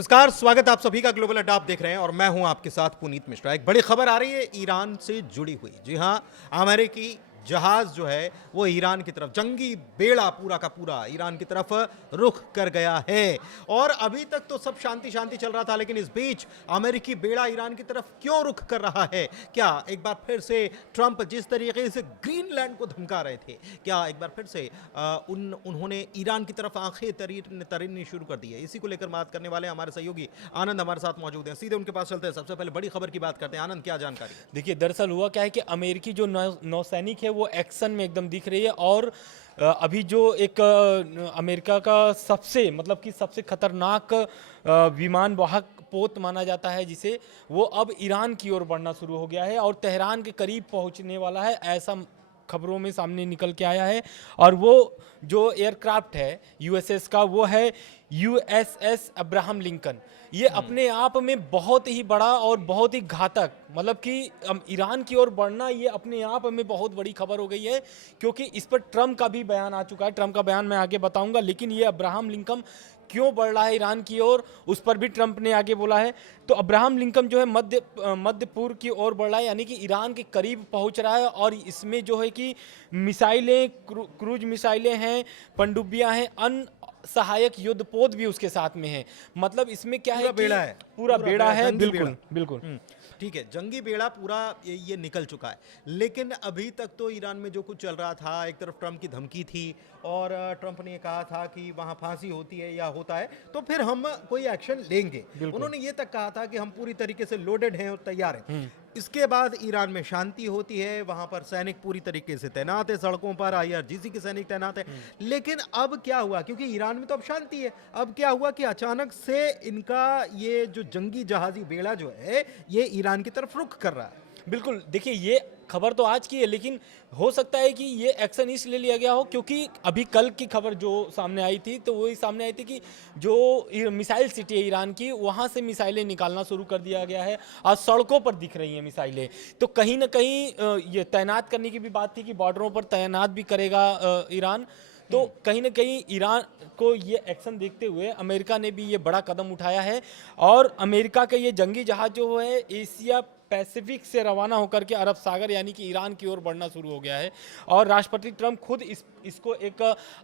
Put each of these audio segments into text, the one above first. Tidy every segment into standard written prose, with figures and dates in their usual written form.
नमस्कार, स्वागत है आप सभी का ग्लोबल अड्डा आप देख रहे हैं और मैं हूं आपके साथ पुनीत मिश्रा। एक बड़ी खबर आ रही है ईरान से जुड़ी हुई। जी हां, अमेरिकी जहाज जो है वो ईरान की तरफ, जंगी बेड़ा पूरा का पूरा ईरान की तरफ रुख कर गया है। और अभी तक तो सब शांति शांति चल रहा था, लेकिन इस बीच अमेरिकी बेड़ा ईरान की तरफ क्यों रुख कर रहा है? क्या एक बार फिर से ट्रंप जिस तरीके से ग्रीनलैंड को धमका रहे थे, क्या एक बार फिर से उन्होंने ईरान की तरफ आंखें तरीनी शुरू कर दी है? इसी को लेकर बात करने वाले हमारे सहयोगी आनंद हमारे साथ मौजूद हैं। सीधे उनके पास चलते हैं। सबसे पहले बड़ी खबर की बात करते हैं। आनंद, क्या जानकारी है? देखिए, दरअसल हुआ क्या है कि अमेरिकी जो नौसैनिक है वो एक्शन में एकदम दिख रही है। और अभी जो एक अमेरिका का सबसे खतरनाक विमान वाहक पोत माना जाता है जिसे, वो अब ईरान की ओर बढ़ना शुरू हो गया है और तेहरान के करीब पहुंचने वाला है, ऐसा खबरों में सामने निकल के आया है। और वो जो एयरक्राफ्ट है यूएसएस का, वो है यूएसएस अब्राहम लिंकन। ये अपने आप में बहुत ही बड़ा और बहुत ही घातक, मतलब कि ईरान की ओर बढ़ना ये अपने आप में बहुत बड़ी खबर हो गई है, क्योंकि इस पर ट्रंप का भी बयान आ चुका है। ट्रंप का बयान मैं आगे बताऊंगा, लेकिन ये अब्राहम लिंकन क्यों बढ़ रहा है ईरान की ओर, उस पर भी ट्रंप ने आगे बोला है। तो अब्राहम लिंकन जो है मध्य पूर्व की ओर बढ़ रहा है, यानी कि ईरान के करीब पहुंच रहा है। और इसमें जो है कि मिसाइलें, क्रूज मिसाइलें हैं, पनडुब्बियां हैं, अन्य सहायक युद्धपोत भी उसके साथ में है। मतलब इसमें क्या है कि बेड़ा है, पूरा बेड़ा है। जंगी बिल्कुल बेड़ा। बिल्कुल। ठीक है, जंगी बेड़ा पूरा ये निकल चुका है। लेकिन अभी तक तो ईरान में जो कुछ चल रहा था, एक तरफ ट्रंप की धमकी थी और ट्रंप ने कहा था कि वहाँ फांसी होती है या होता है तो फिर हम कोई एक्शन लेंगे। उन्होंने ये तक कहा था कि हम पूरी तरीके से लोडेड हैं और तैयार हैं। इसके बाद ईरान में शांति होती है, वहां पर सैनिक पूरी तरीके से तैनात है, सड़कों पर आईआरजीसी के सैनिक तैनात है। लेकिन अब क्या हुआ? क्योंकि ईरान में तो अब शांति है। अब क्या हुआ कि अचानक से इनका ये जो जंगी जहाजी बेड़ा जो है ये ईरान की तरफ रुख कर रहा है। बिल्कुल, देखिए ये खबर तो आज की है, लेकिन हो सकता है कि ये एक्शन इसलिए लिया गया हो क्योंकि अभी कल की खबर जो सामने आई थी, तो वही सामने आई थी कि जो मिसाइल सिटी है ईरान की, वहाँ से मिसाइलें निकालना शुरू कर दिया गया है। आज सड़कों पर दिख रही हैं मिसाइलें। तो कहीं ना कहीं ये तैनात करने की भी बात थी कि बॉर्डरों पर तैनात भी करेगा ईरान। तो कहीं ना कहीं ईरान को ये एक्शन देखते हुए अमेरिका ने भी ये बड़ा कदम उठाया है। और अमेरिका का ये जंगी जहाज जो है एशिया पैसिफिक से रवाना होकर के अरब सागर यानी कि ईरान की ओर बढ़ना शुरू हो गया है। और राष्ट्रपति ट्रंप खुद इसको एक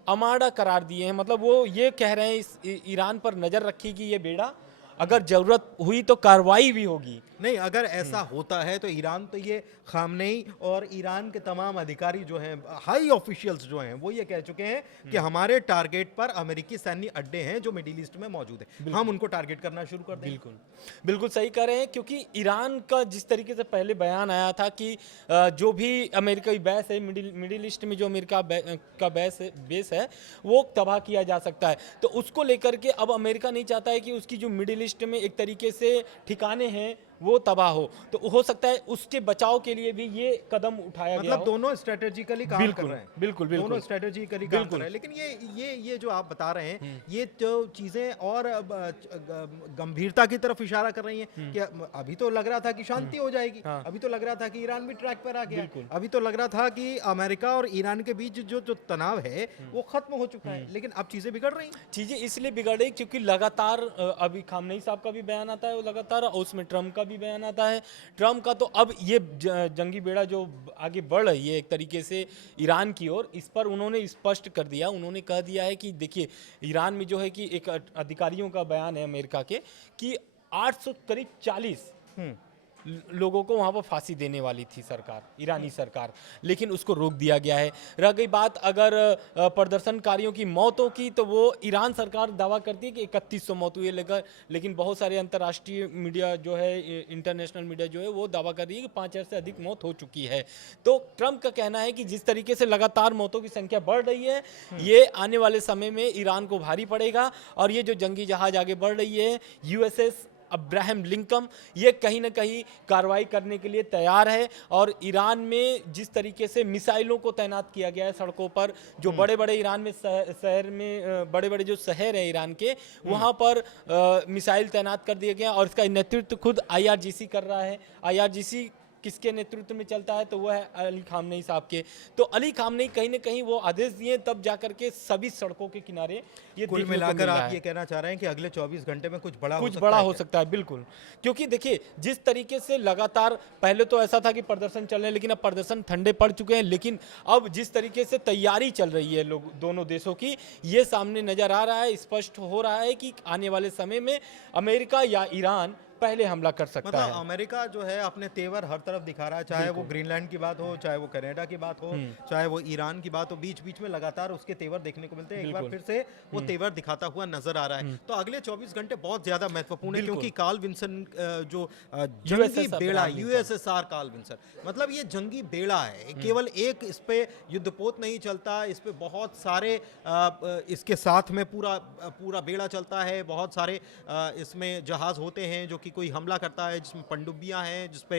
अमाड़ा करार दिए हैं। मतलब वो ये कह रहे हैं ईरान पर नज़र रखेगी ये बेड़ा, अगर जरूरत हुई तो कार्रवाई भी होगी। नहीं, अगर ऐसा होता है तो ईरान तो ये खामनेई और ईरान के तमाम अधिकारी जो हैं, हाई ऑफिशियल्स जो हैं, वो ये कह चुके हैं कि हमारे टारगेट पर अमेरिकी सैन्य अड्डे हैं जो मिडिल ईस्ट में मौजूद है, हम उनको टारगेट करना शुरू कर देंगे। बिल्कुल बिल्कुल सही कह रहे हैं, क्योंकि ईरान का जिस तरीके से पहले बयान आया था कि जो भी अमेरिकी बेस है, मिडिल ईस्ट में जो अमेरिका का बेस है वो तबाह किया जा सकता है। तो उसको लेकर के अब अमेरिका नहीं चाहता है कि उसकी जो मिडिल ईस्ट में एक तरीके से ठिकाने हैं वो तबाह हो। तो हो सकता है उसके बचाव के लिए भी ये कदम उठाया गया मतलब हो। दोनों स्ट्रेटेजिकली काम कर रहे हैं। बिल्कुल दोनों स्ट्रेटेजिकली काम कर रहे हैं। लेकिन ये जो आप बता रहे हैं, ये जो चीजें और गंभीरता की तरफ इशारा कर रही हैं कि अभी तो लग रहा था कि शांति हो जाएगी, अभी तो लग रहा था कि ईरान भी ट्रैक पर आ गया, अभी तो लग रहा था कि अमेरिका और ईरान के बीच जो जो तनाव है वो खत्म हो चुका है। लेकिन अब चीजें बिगड़ रही हैं। चीजें इसलिए बिगड़ रही क्योंकि लगातार अभी खामनेई साहब का भी बयान आता है वो लगातार, और उसमें ट्रंप का भी बयान आता है। ट्रंप का तो अब ये जंगी बेड़ा जो आगे बढ़ रही है एक तरीके से ईरान की ओर, इस पर उन्होंने स्पष्ट कर दिया। उन्होंने कह दिया है कि देखिए, ईरान में जो है कि एक अधिकारियों का बयान है अमेरिका के कि 800 करीब 40 लोगों को वहाँ पर फांसी देने वाली थी सरकार, ईरानी सरकार, लेकिन उसको रोक दिया गया है। रह गई बात अगर प्रदर्शनकारियों की मौतों की, तो वो ईरान सरकार दावा करती है कि 3100 मौत हुई है, लेकिन बहुत सारे अंतर्राष्ट्रीय मीडिया जो है, इंटरनेशनल मीडिया जो है, वो दावा कर रही है कि 5000 से अधिक मौत हो चुकी है। तो ट्रंप का कहना है कि जिस तरीके से लगातार मौतों की संख्या बढ़ रही है, ये आने वाले समय में ईरान को भारी पड़ेगा। और ये जो जंगी जहाज आगे बढ़ रही है यूएसएस अब्राहम लिंकन, ये कहीं ना कहीं कार्रवाई करने के लिए तैयार है। और ईरान में जिस तरीके से मिसाइलों को तैनात किया गया है सड़कों पर, जो बड़े बड़े ईरान में शहर में बड़े बड़े जो शहर हैं ईरान के, वहाँ पर मिसाइल तैनात कर दिए गए हैं। और इसका नेतृत्व खुद आईआरजीसी कर रहा है। आईआरजीसी किसके नेतृत्व में चलता है, तो वह है अली खामनेई साहब के। तो अली खामनेई कहीं ना कहीं वो आदेश दिए, तब जाकर के सभी सड़कों के किनारे ये कुल देखने को मिलाकर मिल रहा आप है। ये कहना चाह रहे हैं कि अगले 24 घंटे में कुछ बड़ा कुछ हो बड़ा सकता हो है सकता है, बिल्कुल। क्योंकि देखिए जिस तरीके से लगातार, पहले तो ऐसा था कि प्रदर्शन चल रहे हैं, लेकिन अब प्रदर्शन ठंडे पड़ चुके हैं, लेकिन अब जिस तरीके से तैयारी चल रही है लोग दोनों देशों की, ये सामने नजर आ रहा है, स्पष्ट हो रहा है कि आने वाले समय में अमेरिका या ईरान पहले हमला कर सकता मतलब है। अमेरिका जो है अपने तेवर हर तरफ दिखा रहा है, चाहे वो ग्रीनलैंड की बात हो, चाहे वो कनाडा की बात हो, चाहे वो ईरान की बात हो, बीच बीच में लगातार उसके तेवर देखने को मिलते हैं। एक बार फिर से वो तेवर दिखाता हुआ नजर आ रहा है। तो अगले 24 घंटे बहुत ज्यादा महत्वपूर्ण है, क्योंकि कार्ल विंसन जो जंगी बेड़ा, यूएसएसआर कार्ल विंसन, मतलब ये जंगी बेड़ा है, केवल एक इस पे युद्धपोत नहीं चलता, इस पे बहुत सारे इसके साथ में पूरा पूरा बेड़ा चलता है, बहुत सारे इसमें जहाज होते हैं जो कि कोई हमला करता है, जिसमें पनडुब्बियां हैं, जिसपे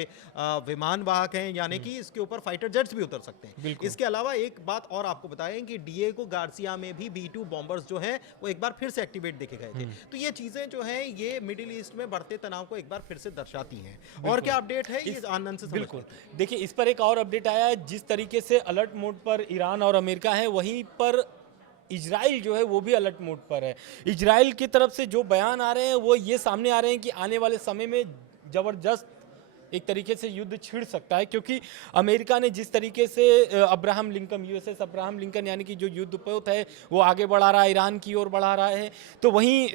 विमान वाहक हैं, यानी कि इसके ऊपर फाइटर जेट्स भी उतर सकते हैं। इसके अलावा एक बात और आपको बताएं कि डिएगो गार्सिया में भी B-2 बॉम्बर्स जो हैं वो एक बार फिर से एक्टिवेट देखे गए थे। तो ये चीजें जो हैं ये मिडिल ईस्ट में बढ़ते तनाव को एक बार फिर से दर्शाती हैं। और क्या अपडेट है ये आनंद से बिल्कुल। देखिए इस पर एक और अपडेट आया है, जिस तरीके से अलर्ट मोड पर ईरान और अमेरिका है, वहीं पर इजराइल जो है वो भी अलर्ट मोड पर है। इजराइल की तरफ से जो बयान आ रहे हैं वो ये सामने आ रहे हैं कि आने वाले समय में जबरदस्त एक तरीके से युद्ध छिड़ सकता है, क्योंकि अमेरिका ने जिस तरीके से Abraham Lincoln, USS Abraham Lincoln यानी कि जो युद्धपोत है वो आगे बढ़ा रहा है, ईरान की ओर बढ़ा रहा है, तो वहीं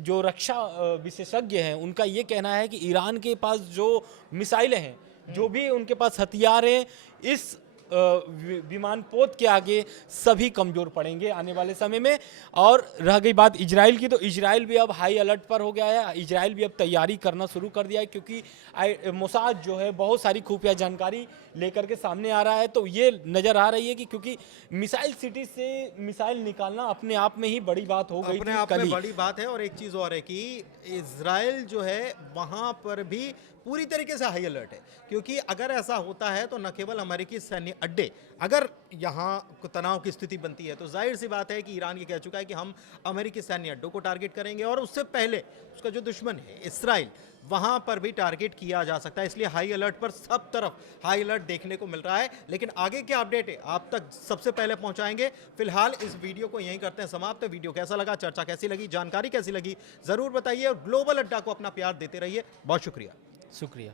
जो रक्षा विशेषज्ञ हैं उनका ये कहना है कि ईरान के पास जो मिसाइलें हैं, जो भी उनके पास हथियार हैं, इस विमान पोत के आगे सभी कमजोर पड़ेंगे आने वाले समय में। और रह गई बात इजराइल की, तो इजराइल भी अब हाई अलर्ट पर हो गया है। इजराइल भी अब तैयारी करना शुरू कर दिया है, क्योंकि मोसाद जो है बहुत सारी खुफिया जानकारी लेकर के सामने आ रहा है। तो ये नजर आ रही है कि क्योंकि मिसाइल सिटी से मिसाइल निकालना अपने आप में ही बड़ी बात हो गई, अपने आप में बड़ी बात है। और एक चीज और है कि इजराइल जो है वहां पर भी पूरी तरीके से हाई अलर्ट है, क्योंकि अगर ऐसा होता है तो न केवल अमेरिकी सैन्य अड्डे, अगर यहाँ तनाव की स्थिति बनती है तो जाहिर सी बात है कि ईरान ये कह चुका है कि हम अमेरिकी सैन्य अड्डों को टारगेट करेंगे, और उससे पहले उसका जो दुश्मन है इसराइल, वहां पर भी टारगेट किया जा सकता है। इसलिए हाई अलर्ट पर सब तरफ हाई अलर्ट देखने को मिल रहा है। लेकिन आगे क्या अपडेट है आप तक सबसे पहले पहुंचाएंगे। फिलहाल इस वीडियो को यहीं करते हैं समाप्त। वीडियो कैसा लगा, चर्चा कैसी लगी, जानकारी कैसी लगी, जरूर बताइए, और ग्लोबल अड्डा को अपना प्यार देते रहिए। बहुत शुक्रिया।